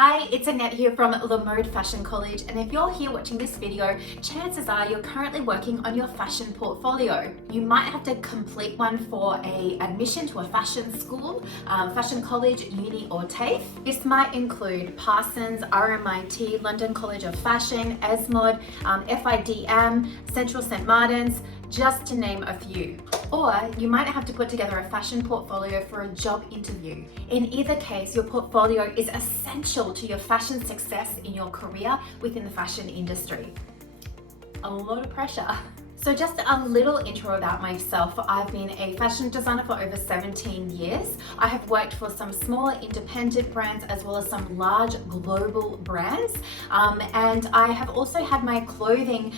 Hi, it's Annette here from Le Mode Fashion College, and if you're here watching this video, chances are you're currently working on your fashion portfolio. You might have to complete one for an admission to a fashion school, fashion college, uni or TAFE. This might include Parsons, RMIT, London College of Fashion, ESMOD, FIDM, Central St Martin's, just to name a few. Or you might have to put together a fashion portfolio for a job interview. In either case, your portfolio is essential to your fashion success in your career within the fashion industry. A lot of pressure. So just a little intro about myself. I've been a fashion designer for over 17 years. I have worked for some smaller independent brands as well as some large global brands. And I have also had my clothing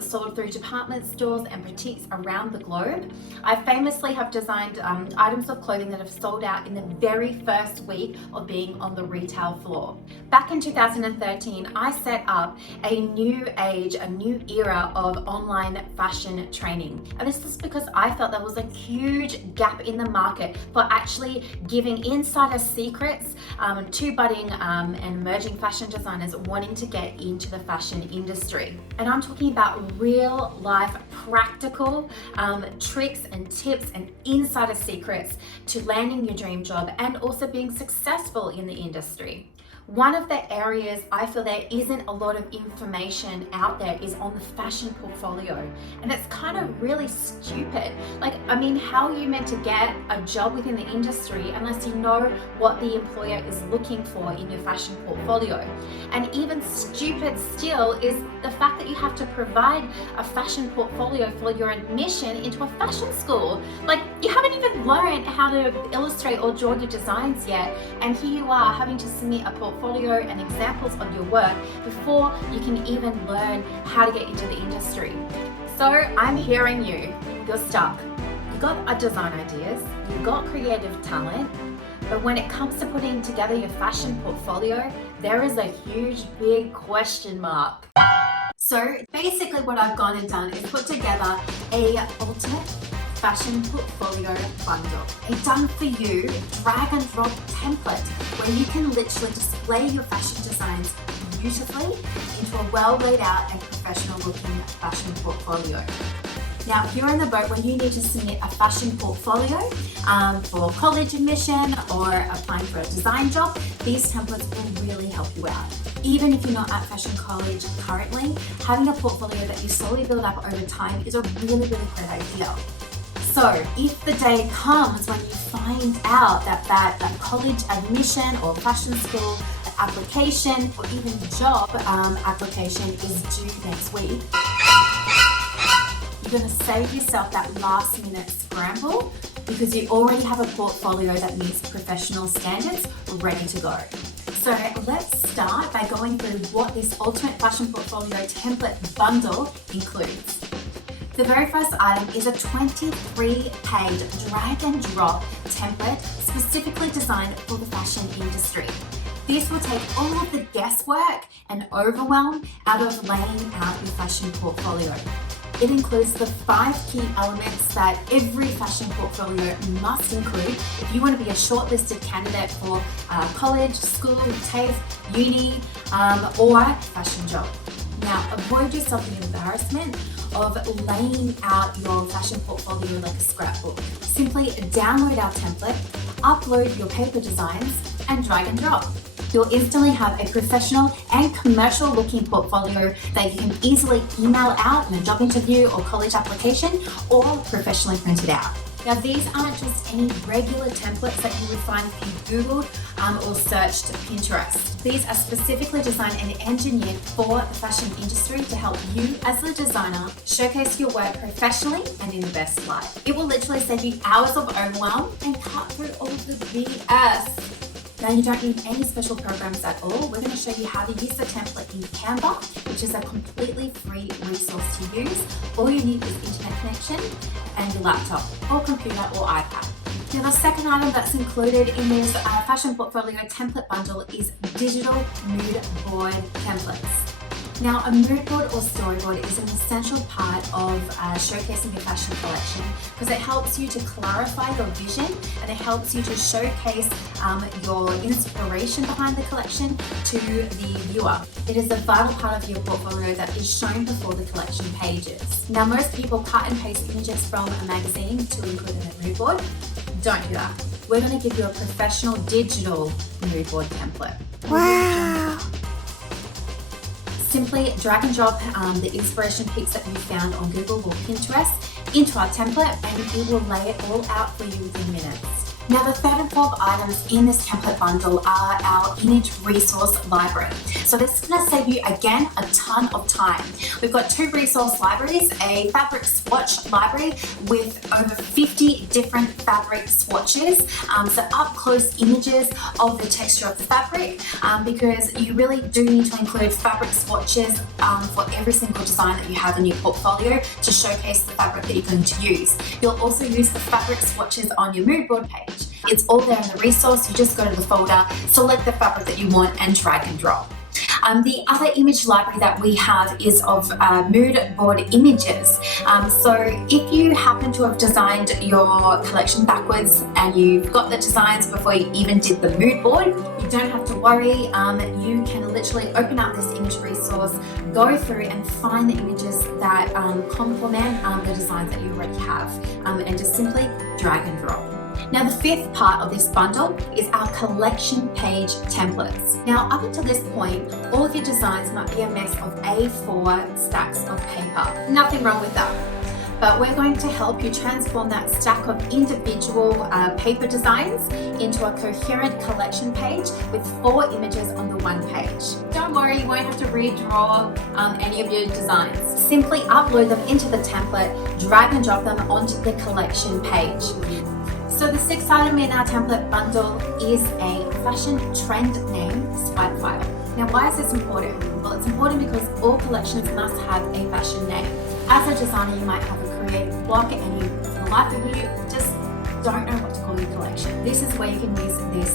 sold through department stores and boutiques around the globe. I famously have designed items of clothing that have sold out in the very first week of being on the retail floor. Back in 2013, I set up a new age, a new era of online fashion training. And this is because I felt there was a huge gap in the market for actually giving insider secrets to budding and emerging fashion designers wanting to get into the fashion industry. And I'm talking about real life practical tricks and tips and insider secrets to landing your dream job and also being successful in the industry. One of the areas I feel there isn't a lot of information out there is on the fashion portfolio. And it's kind of really stupid. How are you meant to get a job within the industry unless you know what the employer is looking for in your fashion portfolio? And even stupid still is the fact that you have to provide a fashion portfolio for your admission into a fashion school. You haven't even learned how to illustrate or draw your designs yet, and here you are having to submit a portfolio and examples of your work before you can even learn how to get into the industry. So I'm hearing you. You're stuck. You got design ideas, you got creative talent, but when it comes to putting together your fashion portfolio, there is a huge, big question mark. So basically what I've gone and done is put together a ultimate fashion portfolio bundle. A done for you drag and drop template where you can literally display your fashion designs beautifully into a well laid out and professional looking fashion portfolio. Now, if you're in the boat where you need to submit a fashion portfolio for college admission or applying for a design job, these templates will really help you out. Even if you're not at fashion college currently, having a portfolio that you slowly build up over time is a really, really great idea. So if the day comes when you find out that college admission or fashion school application or even job application is due next week, you're going to save yourself that last minute scramble because you already have a portfolio that meets professional standards ready to go. So let's start by going through what this ultimate fashion portfolio template bundle includes. The very first item is a 23-page drag and drop template specifically designed for the fashion industry. This will take all of the guesswork and overwhelm out of laying out your fashion portfolio. It includes the 5 key elements that every fashion portfolio must include if you want to be a shortlisted candidate for college, school, TAFE, uni, or fashion job. Now, avoid yourself the embarrassment of laying out your fashion portfolio like a scrapbook. Simply download our template, upload your paper designs, and drag and drop. You'll instantly have a professional and commercial looking portfolio that you can easily email out in a job interview or college application or professionally print it out. Now, these aren't just any regular templates that you would find if you Googled or searched Pinterest. These are specifically designed and engineered for the fashion industry to help you as a designer showcase your work professionally and in the best light. It will literally save you hours of overwhelm and cut through all of the BS. Now, you don't need any special programs at all. We're going to show you how to use the template in Canva, which is a completely free resource to use. All you need is internet connection and your laptop or computer or iPad. Now, the second item that's included in this fashion portfolio template bundle is digital mood board templates. Now, a mood board or storyboard is an essential part of showcasing your fashion collection because it helps you to clarify your vision and it helps you to showcase your inspiration behind the collection to the viewer. It is a vital part of your portfolio that is shown before the collection pages. Now, most people cut and paste images from a magazine to include in a mood board. Don't do that. We're going to give you a professional digital mood board template. Wow! Simply drag and drop the inspiration pics that you found on Google or Pinterest into our template and it will lay it all out for you within minutes. Now, the third and fourth items in this template bundle are our image resource library. So this is going to save you, again, a ton of time. We've got 2 resource libraries, a fabric swatch library with over 50 different fabric swatches, so up close images of the texture of the fabric, because you really do need to include fabric swatches for every single design that you have in your portfolio to showcase the fabric that you're going to use. You'll also use the fabric swatches on your mood board page. It's all there in the resource. You just go to the folder, select the fabric that you want and drag and drop. The other image library that we have is of mood board images. So if you happen to have designed your collection backwards and you've got the designs before you even did the mood board, you don't have to worry. You can literally open up this image resource, go through and find the images that complement the designs that you already have, and just simply drag and drop. Now, the fifth part of this bundle is our collection page templates. Now, up until this point, all of your designs might be a mess of A4 stacks of paper. Nothing wrong with that. But we're going to help you transform that stack of individual paper designs into a coherent collection page with 4 images on the one page. Don't worry, you won't have to redraw any of your designs. Simply upload them into the template, drag and drop them onto the collection page. So the 6th item in our template bundle is a fashion trend name swipe file. Now, why is this important? Well, it's important because all collections must have a fashion name. As a designer, you might have a creative block and you, for the life of you, just don't know what to call your collection. This is where you can use this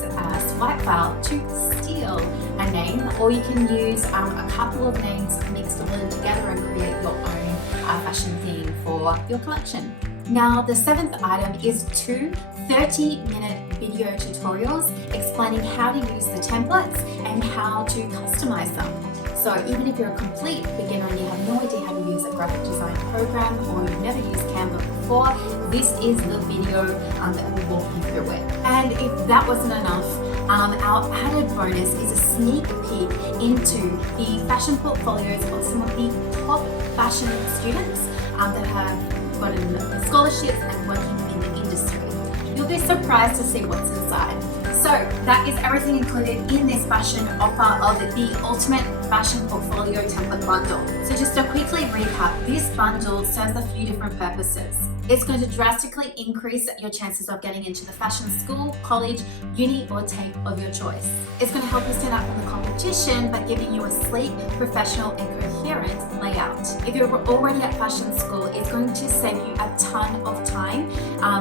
swipe file to steal a name, or you can use a couple of names mixed or blended together and create your own fashion theme for your collection. Now, the 7th item is 2 30-minute video tutorials explaining how to use the templates and how to customize them. So even if you're a complete beginner and you have no idea how to use a graphic design program or you've never used Canva before, this is the video that will walk you through it. And if that wasn't enough, our added bonus is a sneak peek into the fashion portfolios of some of the top fashion students that have gotten scholarships and working in the industry. You'll be surprised to see what's inside. So that is everything included in this fashion offer of the Ultimate Fashion Portfolio Template Bundle. So just to quickly recap, this bundle serves a few different purposes. It's going to drastically increase your chances of getting into the fashion school, college, uni, or tape of your choice. It's going to help you stand out from the competition by giving you a sleek, professional, and coherent layout. If you're already at fashion school, it's going to save you a ton of time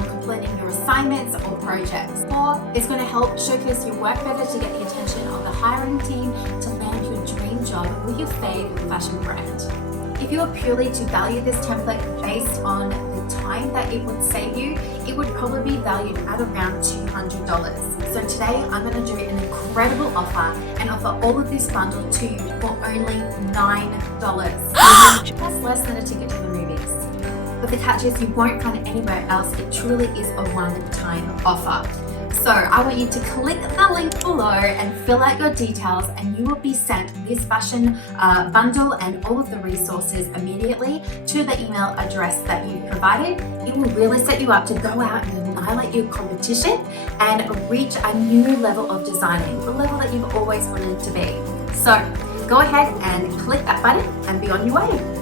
completing your assignments or projects. Or it's going to help showcase your work better to get the attention of the hiring team to land your dream job with your fave fashion brand. If you were purely to value this template based on the time that it would save you, it would probably be valued at around $200. So today I'm going to do an incredible offer and offer all of this bundle to you for only $9. That's less than a ticket to the movies. But the catch is you won't find it anywhere else. It truly is a one-time offer. So I want you to click the link below and fill out your details and you will be sent this fashion bundle and all of the resources immediately to the email address that you've provided. It will really set you up to go out and annihilate your competition and reach a new level of designing, the level that you've always wanted to be. So go ahead and click that button and be on your way.